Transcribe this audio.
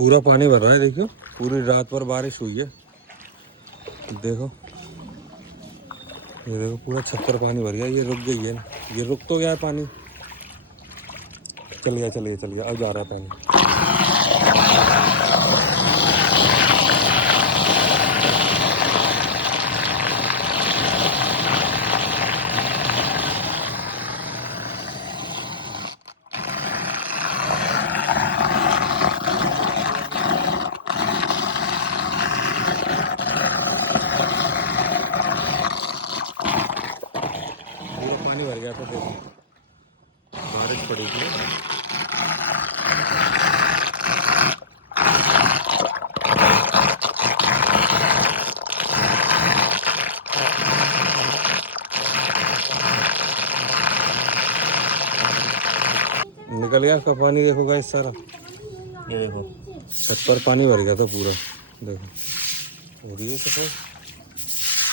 पूरा पानी भर रहा है, देखियो पूरी रात भर बारिश हुई है। देखो ये देखो पूरा छत पर पानी भर गया। ये रुक गई है, ये रुक तो गया है पानी। चल गया चल गया चल गया, अब जा रहा है पानी। पूरा पानी भर गया था, देखो बारिश पड़ी थी। निकल गया इसका पानी, देखो गाइस सारा। ये देखो छत पर पानी भर गया था पूरा, देखो हो रही है सफेद।